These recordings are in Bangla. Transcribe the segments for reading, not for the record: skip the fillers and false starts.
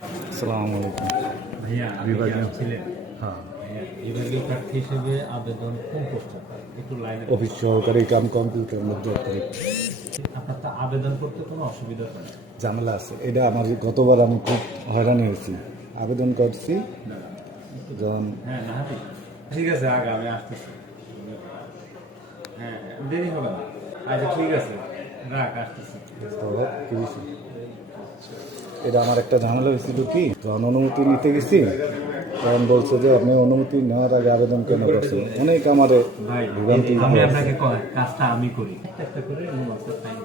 আসসালামু আলাইকুম। ভাইয়া বিভাগীয় ছিলেন হ্যাঁ, বিভাগীয় প্রার্থী হিসেবে আবেদন কোন পোস্টে একটু লাইনে অফিস সহকারী কাম কম্পিউটার মধ্যে আপনার তো আবেদন করতে কোনো অসুবিধা হয় না। ঝামেলা আছে। এটা আমার গতবার আমি খুব হয়রানি হয়েছি। আবেদন করছি যখন হ্যাঁ না ঠিক আছে আগে আমি আসতেছি। হ্যাঁ দেরি হবে না। আচ্ছা ঠিক আছে রাখ আসতেছি। কি হয়েছে? এটা আমার একটা ঝামেলা হয়েছিল কি, যখন অনুমতি নিতে গেছি তখন বলছে যে আপনি অনুমতি নেওয়ার আগে আবেদন কেন করছেন। অনেক আমার ভাই ভোগান্তি আমি হয়েছে। আপনাকে কাজটা আমি করি একটা করে নোমান স্যার টাইম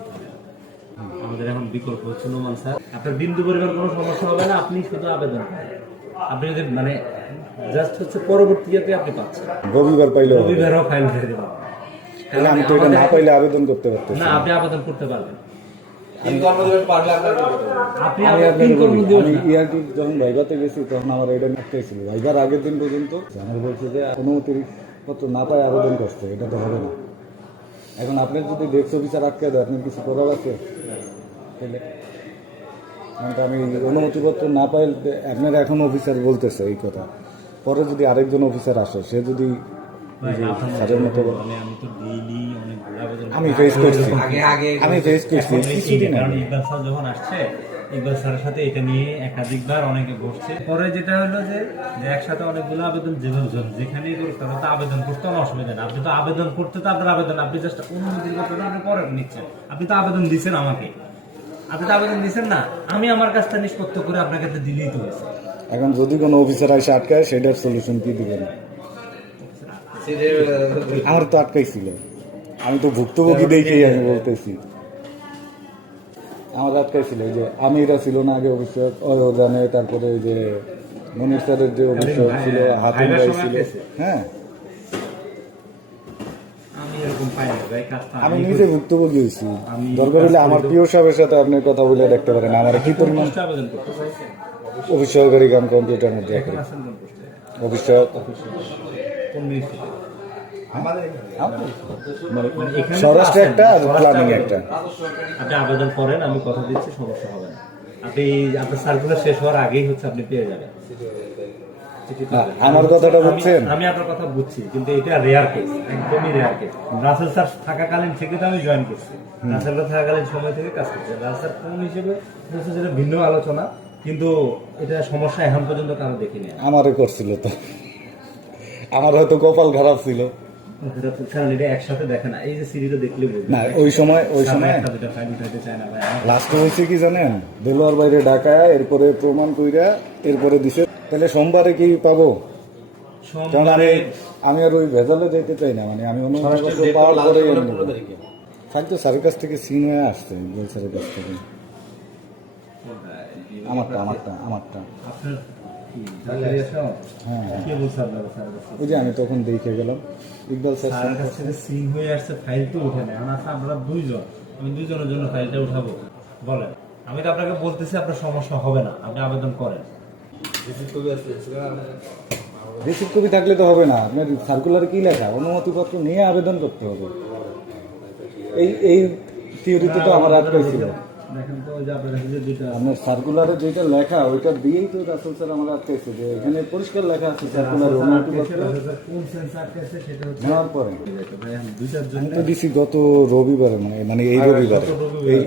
আমাদের এখন বিকল্প হচ্ছে নোমান স্যার। আপনার বিন্দু পরিমাণ কোনো সমস্যা হবে না, আপনি শুধু আবেদন করেন। আপনি যদি মানে জাস্ট হচ্ছে পরবর্তীতে আপনি পাচ্ছেন রবিবার পাইলেও হবে। রবিবারও ফাইল ছেড়ে দেবেন। তাহলে আমি তো এটা না পাইলে আবেদন করতে পারতেছি না আপনি আবেদন করতে পারবেন। আমি আপনি আপনাকে বলি, আমি ইয়ারটি যখন ভাইভাতে গেছি তখন আমার এটা একটাই ছিল। ভাইভার আগের দিন পর্যন্ত আমার বলছে যে অনুমতি পত্র না পায় আবেদন করছে, এটা তো হবে না। এখন আপনার যদি ডেস্ক অফিসার আটকে দেয়, আপনার কিছু করার আছে? তাহলে কারণ আমি অনুমতিপত্র না পাই, আপনার এখন অফিসার বলতেছে এই কথা। পরে যদি আরেকজন অফিসার আসে, সে যদি স্যারের মতো আমি তো ডেইলি অনেকগুলো আবেদন আমি ফেস করছি, আমি ফেস করছি কিছুদিন কারণ আগে। ইকবাল স্যার যখন আসছে ইকবাল স্যারের সাথে এটা নিয়ে একাধিকবার অনেকে বসছে। পরে যেটা হলো যে একসাথে অনেকগুলো আবেদন যেখানেই করুক তারা তো আবেদন করতে কোনো অসুবিধা না। আপনি তো আবেদন করতে তো আপনার আবেদন, আপনি জাস্ট অনুমতির কথা আপনি পরে নিচ্ছেন। আপনি তো আবেদন দিচ্ছেন আমাকে, আপনি তো আবেদন দিচ্ছেন না, আমি আমার কাজটা নিষ্পত্তি করে আপনাকে তো দিলেই তো হয়েছে। এখন যদি কোনো অফিসার এসে আটকায়, সেটার সলিউশন কি দিবেন? আমার তো আটকাইছিল, আমি তো ভুক্তভোগী দেখেই আমি বলতেছি। আমার আটকাইছিল যে আমিরা ছিল না আগে অফিসার, ও জানে। তারপরে ওই যে মনির স্যারের যে অফিসার ছিল, হাতিম ভাই ছিল। হ্যাঁ, আমি এরকম পাই না ভাই, কাজটা আমি নিজে ভুক্তভোগী হয়েছি। দরকার হলে আমার প্রিয় সাহেবের সাথে আপনি কথা বলে দেখতে পারেন আমার কি পরিমাণ পোস্টে আবেদন করতে চাইছেন। অফিস সহকারী কাম কম্পিউটার মধ্যে এখন আছেন কোন পোস্টে? অফিস সহায়ক কোন মিনিস্ট্রি? স্বরাষ্ট্র একটা আর প্ল্যানিং একটা। আপনি আবেদন করেন, আমি কথা দিচ্ছি সমস্যা হবে না। আপনি আপনার সার্কুলার শেষ হওয়ার আগেই হচ্ছে আপনি পেয়ে যাবেন। আমার কথাটা বুঝছেন? আমি আপনার কথা বুঝছি, কিন্তু এটা রেয়ার কেস, একদমই রেয়ার কেস। রাসেল স্যার থাকাকালীন থেকে তো আমি জয়েন করছি, রাসেল স্যার থাকাকালীন সময় থেকে কাজ করছি। রাসেল স্যার কোন হিসেবে যেটা ভিন্ন আলোচনা, কিন্তু এটা সমস্যা এখন পর্যন্ত কারো দেখিনি। আমারও করছিল তো, আমার হয়তো কপাল খারাপ ছিল কারণ এটা একসাথে দেখে না, এই যে সিরিজে দেখলে না। ওই সময় একটা দুটা ফাইল উঠাইতে চায় না ভাই। লাস্টে হয়েছে কি জানেন, দেলোয়ার বাইরে ডাকায় এরপরে প্রমাণ কইরা এরপরে দিছে। তাহলে সোমবারে কি পাবো? কারণ আমি আর ওই ভেজালে যেতে চাই না। মানে আমি অনুমতি পাওয়ার পরে ফাইল তো স্যারের কাছ থেকে সিন হয়ে আসছে, ইকবাল স্যারের কাছ থেকে। আমারটা আপনার জাকারিয়া সাহেব হ্যাঁ, কি বলছে আপনার স্যারের কাছে? ওই যে আমি তখন দেখে গেলাম ইকবাল স্যার স্যারের কাছ থেকে সিন হয়ে আসছে, ফাইল তো উঠে না। এখন আমরা দুইজন, আমি দুইজনের জন্য ফাইলটা উঠাবো। বলেন, আমি তো আপনাকে বলতেছি আপনার সমস্যা হবে না, আপনি আবেদন করেন। রিসিভ কপি থাকলে তো হবে না। আপনার সার্কুলারে কি লেখা, অনুমতিপত্র নিয়ে আবেদন করতে হবে। এই থিওরিতে তো আমার আটকাইছিল। দেখেন তো ওই যে আপনার কাছে যে দুইটা আছে। আপনার সার্কুলারে যেটা লেখা ওইটা দিয়েই তো রাসেল স্যার আমার আটকাইছে, যে এখানে পরিষ্কার লেখা আছে সার্কুলারে অনুমতিপত্র কোন সেন্সার আছে সেটা হচ্ছে নেওয়ার পরে। ভাই আমি দুইটার জন্য আমি তো দিছি গত রবিবারে, মানে এই রবিবারে,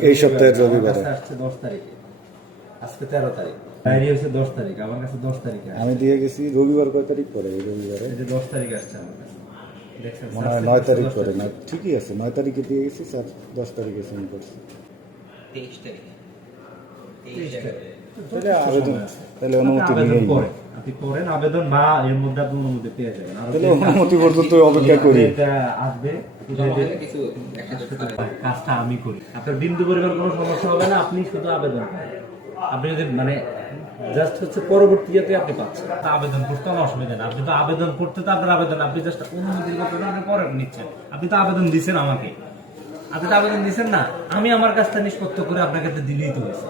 এই সপ্তাহের রবিবারে। আসছে 10 তারিখে, আজকে 13 তারিখ, ডায়েরি হচ্ছে 10 তারিখ, আমার কাছে 10 তারিখে আসছে। আমি দিয়ে গেছি রবিবার। কয় তারিখ পরে? এই রবিবারে এই যে 10 তারিখ আসছে আমার কাছে, দেখছেন মনে হয় 9 তারিখ পরে। না ঠিকই আছে, 9 তারিখে দিয়ে গেছি স্যার, 10 তারিখে সেন্ড করছি। 23 তারিখে তাহলে আবেদন, তাহলে অনুমতি আবেদন নিয়েই, করেন, আপনি করেন আবেদন, বা এর মধ্যে আপনি অনুমতি পেয়ে যাবেন। আর তাহলে অনুমতি পর্যন্ত অপেক্ষা করি। এটা আসবে, কিছু কাজটা আমি করি। আপনার বিন্দু পরিমাণ কোনো সমস্যা হবে না, আপনি শুধু আবেদন করেন। আপনি যদি মানে জাস্ট হচ্ছে পরবর্তীতে আপনি পাচ্ছেন, তা আবেদন করতে কোনো অসুবিধা না। আপনি তো আবেদন করতে তো আপনার আবেদন, আপনি জাস্ট অনুমতির কথা আপনি পরে নিচ্ছেন। আপনি তো আবেদন দিচ্ছেন আমাকে, আপনি তো আবেদন দিচ্ছেন না, আমি আমার কাজটা নিষ্পত্তি করে আপনাকে তো দিলেই তো হয়েছে।